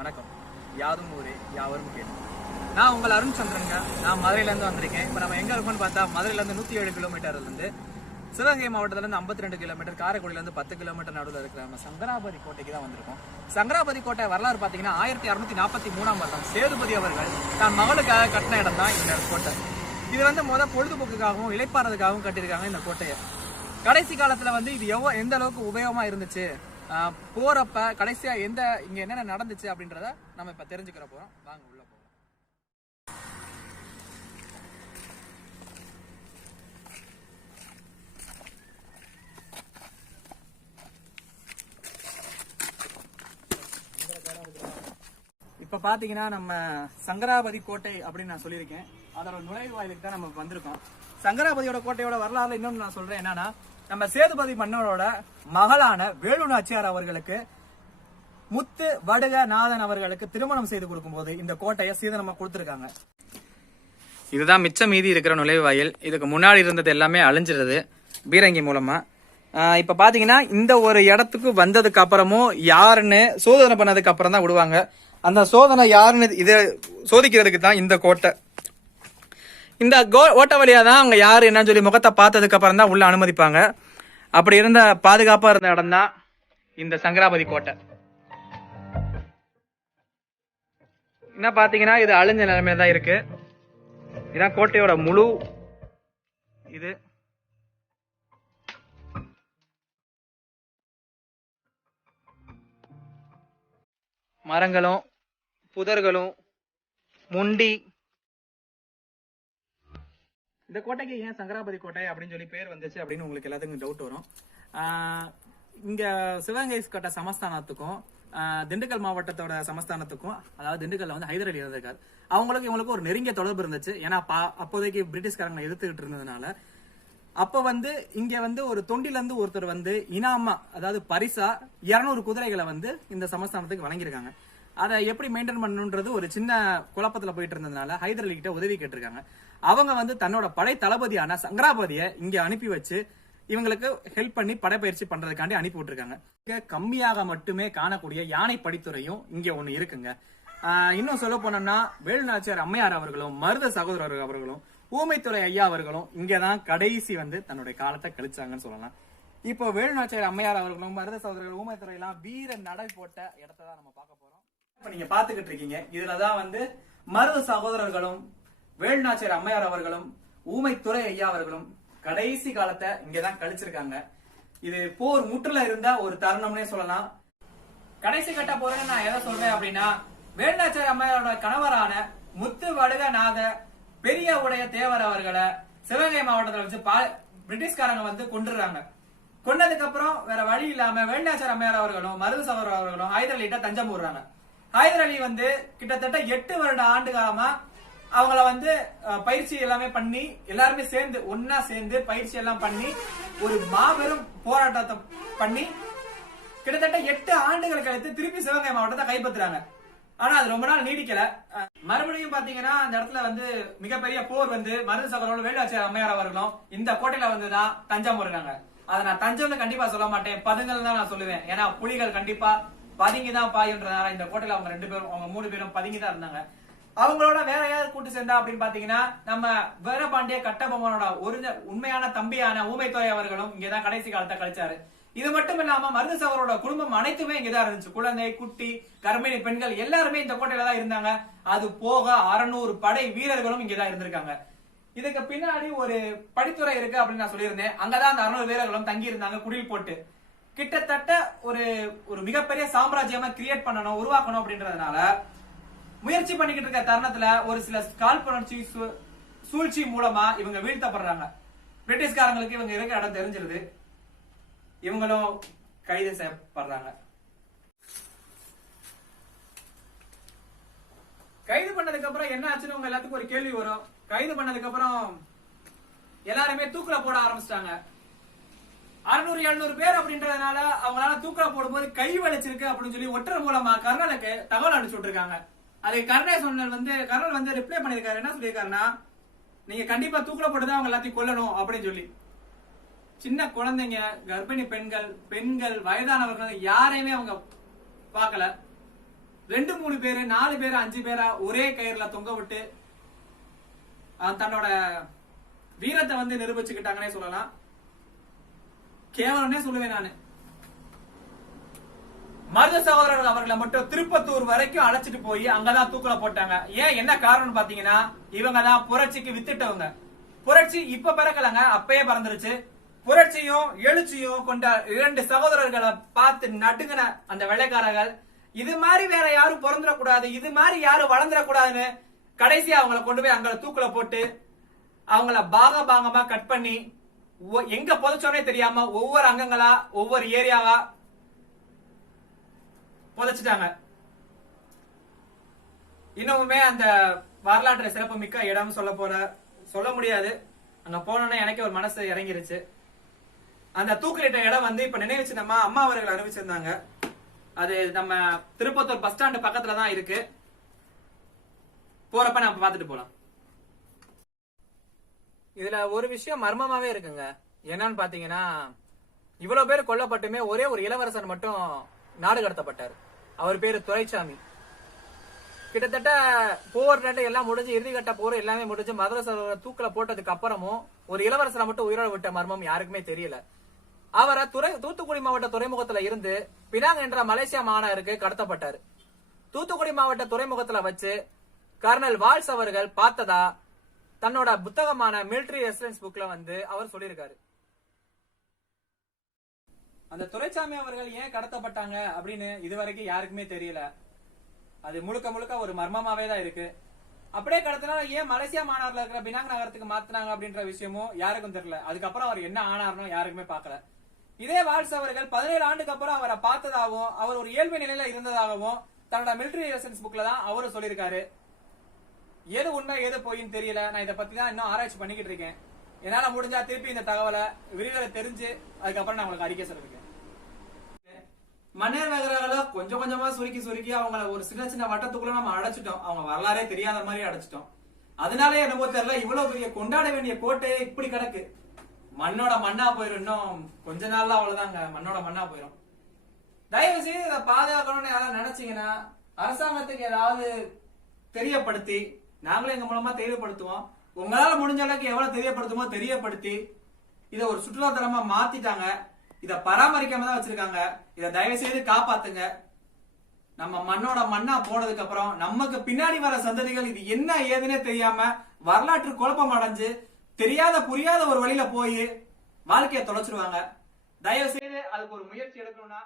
வணக்கம். யாரும் ஊரே யாவரும் கேட்டு நான் உங்கள் அருண் சந்திரங்க நான் மதுரையிலேருந்து வந்திருக்கேன். இப்போ நம்ம எங்கே இருக்கோம்னு பார்த்தா மதுரையிலேருந்து நூற்றி ஏழு கிலோமீட்டர்லேருந்து சிவகங்கை மாவட்டத்திலேருந்து ஐம்பத்தி ரெண்டு கிலோமீட்டர் காரைக்குடியிலேருந்து பத்து கிலோமீட்டர் நடுவில் இருக்கிற நம்ம சங்கராபதி கோட்டைக்கு தான் வந்திருக்கோம். சங்கராபதி கோட்டை வரலாறு பார்த்தீங்கன்னா ஆயிரத்தி அறுநூத்தி நாற்பத்தி மூணாம் வருடம் சேதுபதி அவர்கள் தான் மகளுக்காக கட்டின இடம் தான் இந்த கோட்டை. இது வந்து முதல் பொழுதுபோக்குக்காகவும் இளைப்பாறதுக்காகவும் கட்டியிருக்காங்க இந்த கோட்டையை. கடைசி காலத்தில் வந்து இது எவ்வளோ எந்த அளவுக்கு உபயோகமாக இருந்துச்சு? போகிறப்ப போறப்ப கடைசியா எந்த இங்க என்னென்ன நடந்துச்சு அப்படின்றத நம்ம இப்ப தெரிஞ்சுக்கிற போறோம். வாங்க உள்ள போகிறோம் இப்போ பார்த்தீங்கன்னா நம்ம சங்கராபதி கோட்டை அப்படின்னு நான் சொல்லியிருக்கேன். அதோட நுழைவாயிலுக்கு தான் நம்ம வந்திருக்கோம். சங்கராபதியோட கோட்டையோட வரலாறு இன்னொன்று நான் சொல்கிறேன் என்னன்னா நம்ம சேதுபதி மன்னரோட மகளான வேலு நாச்சியார் அவர்களுக்கு முத்து வடுக நாதன் அவர்களுக்கு திருமணம் செய்து கொடுக்கும்போது இந்த கோட்டையை சீதனமா கொடுத்துருக்காங்க. இதுதான் மிச்சம் மீதி இருக்கிற நுழைவாயில். இதுக்கு முன்னாடி இருந்தது எல்லாமே அழிஞ்சிருது பீரங்கி மூலமா. இப்போ இப்ப பாத்தீங்கன்னா இந்த ஒரு இடத்துக்கு வந்ததுக்கு அப்புறமும் யாருன்னு சோதனை பண்ணதுக்கு அப்புறம் தான் விடுவாங்க. அந்த சோதனை யாருன்னு இதை சோதிக்கிறதுக்கு தான் இந்த கோட்டை. இந்த கோ ஓட்ட வழியா தான் அவங்க யார் என்னன்னு சொல்லி முகத்தை பார்த்ததுக்கு அப்புறம் தான் உள்ள அனுமதிப்பாங்க. அப்படி இருந்த பாதுகாப்பா இருந்த இடம் தான் இந்த சங்கராபதி கோட்டை. என்ன பாத்தீங்கன்னா இது அழிஞ்ச நிலைமையில தான் இருக்கு. இதான் கோட்டையோட முழு இது. மரங்களும் புதர்களும் முண்டி இந்த கோட்டைக்கு ஏன் சங்கராபதி கோட்டை அப்படின்னு சொல்லி பேர் வந்துச்சு அப்படின்னு உங்களுக்கு எல்லாத்துக்கும் டவுட் வரும். இங்க சிவகங்கை கோட்டை சமஸ்தானத்துக்கும் திண்டுக்கல் மாவட்டத்தோட சமஸ்தானத்துக்கும் அதாவது திண்டுக்கல்ல வந்து ஹைதர் அலி இருந்திருக்காரு அவங்களுக்கு இவங்களுக்கு ஒரு நெருங்கிய தொடர்பு இருந்துச்சு. ஏன்னா பா- அப்போதைக்கு பிரிட்டிஷ்காரங்களை எதிர்த்துக்கிட்டு இருந்ததுனால. அப்ப வந்து இங்க வந்து ஒரு தொண்டில இருந்து ஒருத்தர் வந்து இனாமா அதாவது பரிசா 200 குதிரைகளை வந்து இந்த சமஸ்தானத்துக்கு வழங்கியிருக்காங்க. அதை எப்படி மெயின்டைன் பண்ணணுன்றது ஒரு சின்ன குழப்பத்துல போயிட்டு இருந்ததுனால ஹைதர் அலி கிட்ட உதவி கேட்டிருக்காங்க. அவங்க வந்து தன்னோட படை தளபதியான சங்கராபதியை இங்க அனுப்பி வச்சு இவங்களுக்கு ஹெல்ப் பண்ணி படைப்பயிற்சி பண்றதுக்காண்டி அனுப்பி விட்டுருக்காங்க. கம்மியாக மட்டுமே காணக்கூடிய யானை படித்துறையும் இங்க ஒண்ணு இருக்குங்க. இன்னும் சொல்ல போனோம்னா வேலுநாச்சியார் அம்மையார் அவர்களும் மருத சகோதரர் அவர்களும் ஊமைத்துறை ஐயா அவர்களும் இங்கதான் கடைசி வந்து தன்னுடைய காலத்தை கழிச்சாங்கன்னு சொல்லலாம். இப்போ வேலுநாச்சியார் அம்மையார் அவர்களும் மருத சகோதரர்கள் ஊமைத்துறை எல்லாம் வீர நடை போட்ட இடத்தை தான் நம்ம பார்க்க போறோம். இப்ப நீங்க பாத்துக்கிட்டு இருக்கீங்க. இதுலதான் வந்து மருத சகோதரர்களும் வேலுநாச்சியார் அம்மையார் அவர்களும் ஊமைத்துறை ஐயா அவர்களும் கடைசி காலத்தை இங்கதான் கழிச்சிருக்காங்க. இது போர் முற்றுல இருந்த ஒரு தருணம்னே சொல்லலாம். கடைசி கட்ட போறேன்னு நான் எதை சொல்றேன் அப்படின்னா வேண்டாச்சாரி அம்மையாரோட கணவரான முத்து வடுகநாத பெரிய உடைய தேவர் அவர்களை சிவகங்கை மாவட்டத்தில் வச்சு பிரிட்டிஷ்காரங்க வந்து கொண்டுறாங்க கொண்டதுக்கு அப்புறம் வேற வழி இல்லாம வேண்டாச்சாரி அம்மையார் அவர்களும் மருது சவர் அவர்களும் ஹைதர் அலிட்ட தஞ்சம் போடுறாங்க. ஹைதர் அலி வந்து கிட்டத்தட்ட எட்டு வருட ஆண்டு காலமா அவங்கள வந்து பயிற்சி எல்லாமே பண்ணி எல்லாருமே சேர்ந்து ஒன்னா சேர்ந்து பயிற்சி எல்லாம் பண்ணி ஒரு மாபெரும் போராட்டத்தை பண்ணி கிட்டத்தட்ட எட்டு ஆண்டுகள் கழித்து திருப்பி சிவகங்கை மாவட்டத்தை கைப்பற்றுறாங்க. ஆனா அது ரொம்ப நாள் நீடிக்கல. மறுபடியும் பாத்தீங்கன்னா அந்த இடத்துல வந்து மிகப்பெரிய போர் வந்து மருது சகரோட வேலுவாச்சியார் அம்மையார் அவர்களும் இந்த கோட்டையில வந்துதான் தஞ்சம் போடுறாங்க. அதை நான் தஞ்சம்னு கண்டிப்பா சொல்ல மாட்டேன். பதுங்கல் தான் நான் சொல்லுவேன். ஏன்னா புலிகள் கண்டிப்பா பதுங்கி தான் பாயுன்றதுனால இந்த கோட்டையில அவங்க ரெண்டு பேரும் அவங்க மூணு பேரும் பதுங்கி தான் இருந்தாங்க. அவங்களோட வேற யார் கூட்டு சேர்ந்தா அப்படின்னு பாத்தீங்கன்னா நம்ம வீரபாண்டிய கட்டபொம்மனோட ஒரு உண்மையான தம்பியான ஊமைத்துறை அவர்களும் இங்கதான் கடைசி காலத்தை கழிச்சாரு. இது மட்டும் இல்லாம மருது சவரோட குடும்பம் அனைத்துமே இங்கதான் இருந்துச்சு. குழந்தை குட்டி கர்ப்பிணி பெண்கள் எல்லாருமே இந்த கோட்டையில தான் இருந்தாங்க. அது போக அறுநூறு படை வீரர்களும் இங்கதான் இருந்திருக்காங்க. இதுக்கு பின்னாடி ஒரு படித்துறை இருக்கு அப்படின்னு நான் சொல்லியிருந்தேன். அங்கதான் அந்த அறுநூறு வீரர்களும் தங்கி இருந்தாங்க குடில் போட்டு. கிட்டத்தட்ட ஒரு ஒரு மிகப்பெரிய சாம்ராஜ்யமா கிரியேட் பண்ணணும் உருவாக்கணும் அப்படின்றதுனால முயற்சி பண்ணிக்கிட்டு இருக்க தருணத்துல ஒரு சில காழ்ப்புணர்ச்சி சூ- சூழ்ச்சி மூலமா இவங்க வீழ்த்தப்படுறாங்க. பிரிட்டிஷ்காரங்களுக்கு இவங்க இருக்கிற இடம் தெரிஞ்சிருது. இவங்களும் கைது செய்யப்படுறாங்க. கைது பண்ணதுக்கு அப்புறம் என்ன ஆச்சுன்னு உங்க எல்லாத்துக்கும் ஒரு கேள்வி வரும். கைது பண்ணதுக்கு அப்புறம் எல்லாருமே தூக்குல போட ஆரம்பிச்சிட்டாங்க. அறுநூறு எழுநூறு பேர் அப்படின்றதுனால அவங்களால தூக்கில போடும்போது கை வலிச்சிருக்கு அப்படின்னு சொல்லி ஒற்றர் மூலமா கர்னலுக்கு தகவல் அனுப்பிச்சு விட்டுருக்காங்க. அதுக்கு கருணை சொன்னல் வந்து கர்னல் வந்து ரிப்ளை பண்ணிருக்காரு என்ன சொல்லியிருக்காருன்னா நீங்க கண்டிப்பா தூக்கல போட்டுதான் அவங்க எல்லாத்தையும் கொல்லணும் அப்படின்னு சொல்லி. சின்ன குழந்தைங்க கர்ப்பிணி பெண்கள் பெண்கள் வயதானவர்கள் யாரையுமே அவங்க பார்க்கல. ரெண்டு மூணு பேரு நாலு பேரு அஞ்சு பேரா ஒரே கயிறுல தொங்க விட்டு தன்னோட வீரத்தை வந்து நிரூபிச்சுக்கிட்டாங்கன்னே சொல்லலாம். கேவலம்னே சொல்லுவேன் நான். மருத சகோதரர்கள் அவர்களை மட்டும் திருப்பத்தூர் வரைக்கும் அழைச்சிட்டு போய் அங்கதான் தூக்கல போட்டாங்க. ஏன் என்ன காரணம் பாத்தீங்கன்னா இவங்க தான் புரட்சிக்கு வித்துட்டவங்க. புரட்சி இப்ப பிறக்கலங்க அப்பயே பறந்துருச்சு. புரட்சியும் எழுச்சியும் கொண்ட இரண்டு சகோதரர்களை பார்த்து நடுங்கின அந்த வெள்ளைக்காரர்கள் இது மாதிரி வேற யாரும் பிறந்துடக்கூடாது இது மாதிரி யாரும் வளர்ந்துடக்கூடாதுன்னு கடைசியா அவங்கள கொண்டு போய் அங்க தூக்குல போட்டு அவங்கள பாக பாகமா கட் பண்ணி ஒ- எங்க புதைச்சோனே தெரியாம ஒவ்வொரு அங்கங்களா ஒவ்வொரு ஏரியாவா புதைச்சிட்டாங்க. இன்னமுமே அந்த வரலாற்று சிறப்பு மிக்க இடம் சொல்ல போற சொல்ல முடியாது. அங்க போனோன்னே எனக்கே ஒரு மனசு இறங்கிருச்சு. அந்த தூக்கிலிட்ட இடம் வந்து இப்ப நினைவுச்சு நம்ம அம்மா அவர்கள் அறிவிச்சிருந்தாங்க. அது நம்ம திருப்பத்தூர் பஸ் ஸ்டாண்டு பக்கத்துல தான் இருக்கு. போறப்ப நம்ம பார்த்துட்டு போலாம். இதுல ஒரு விஷயம் மர்மமாவே இருக்குங்க. என்னன்னு பாத்தீங்கன்னா இவ்வளவு பேர் கொல்லப்பட்டுமே ஒரே ஒரு இளவரசர் மட்டும் நாடு கடத்தப்பட்டார். அவர் பேரு துரைசாமி கிட்டத்தட்ட போர் ரெண்டு எல்லாம் முடிஞ்சு இறுதிக்கட்ட போர் எல்லாமே முடிஞ்சு மதுரை சரோவர தூக்கில போட்டதுக்கு அப்புறமும் ஒரு இளவரசரை மட்டும் உயிரோட விட்ட மர்மம் யாருக்குமே தெரியல. அவரை துறை தூத்துக்குடி மாவட்ட துறைமுகத்துல இருந்து பினாங் என்ற மலேசியா மாநகருக்கு கடத்தப்பட்டார். தூத்துக்குடி மாவட்ட துறைமுகத்துல வச்சு கர்னல் வால்ஸ் அவர்கள் பார்த்ததா தன்னோட புத்தகமான மிலிட்டரி ரெசிடென்ஸ் புக்ல வந்து அவர் சொல்லியிருக்காரு. அந்த துரைசாமி அவர்கள் ஏன் கடத்தப்பட்டாங்க அப்படின்னு இதுவரைக்கும் யாருக்குமே தெரியல. அது முழுக்க முழுக்க ஒரு மர்மமாவே தான் இருக்கு. அப்படியே கடத்தினா ஏன் மலேசியா மாநகர்ல இருக்கிற பினாங் நகரத்துக்கு மாத்தினாங்க அப்படின்ற விஷயமும் யாருக்கும் தெரியல. அதுக்கப்புறம் அவர் என்ன ஆனார்னோ யாருக்குமே பார்க்கல. இதே வால்ஸ் அவர்கள் பதினேழு ஆண்டுக்கு அப்புறம் அவரை பார்த்ததாகவும் அவர் ஒரு இயல்பு நிலையில இருந்ததாகவும் தன்னோட மிலிட்டரி ரெசிடென்ஸ் புக்ல தான் அவரும் சொல்லியிருக்காரு. எது உண்மை எது போயின்னு தெரியல. நான் இதை பத்தி தான் இன்னும் ஆராய்ச்சி பண்ணிக்கிட்டு இருக்கேன். என்னால முடிஞ்சா திருப்பி இந்த தகவலை விரிவரை தெரிஞ்சு அதுக்கப்புறம் நான் உங்களுக்கு அறிக்கை சொல்லிருக்கேன் மன்னர் நகரால கொஞ்சம் கொஞ்சமா சுருக்கி சுருக்கி அவங்கள ஒரு சின்ன சின்ன வட்டத்துக்குள்ள நம்ம அடைச்சிட்டோம். அவங்க வரலாறே தெரியாத மாதிரி அடைச்சிட்டோம். அதனால என்னமோ தெரியல இவ்வளவு பெரிய கொண்டாட வேண்டிய கோட்டையே இப்படி கிடக்கு. மண்ணோட மண்ணா போயிரும் இன்னும் கொஞ்ச நாள்ல அவ்வளவுதாங்க மண்ணோட மண்ணா போயிரும். தயவு செய்து இதை பாதுகாக்கணும்னு யாராவது நினைச்சீங்கன்னா அரசாங்கத்துக்கு ஏதாவது தெரியப்படுத்தி நாங்களும் எங்க மூலமா தெரியப்படுத்துவோம். உங்களால முடிஞ்ச அளவுக்கு எவ்வளவு தெரியப்படுத்துமோ தெரியப்படுத்தி இதை ஒரு சுற்றுலா தலமா மாத்திட்டாங்க. இத பராமரிக்காம தான் வச்சிருக்காங்க. இதை தயவு செய்து காப்பாத்துங்க. நம்ம மண்ணோட மண்ணா போனதுக்கு அப்புறம் நமக்கு பின்னாடி வர சந்ததிகள் இது என்ன ஏதுன்னே தெரியாம வரலாற்று குழப்பம் அடைஞ்சு தெரியாத புரியாத ஒரு வழியில போய் வாழ்க்கையை தொலைச்சிருவாங்க. தயவு செய்து அதுக்கு ஒரு முயற்சி எடுக்கணும்னா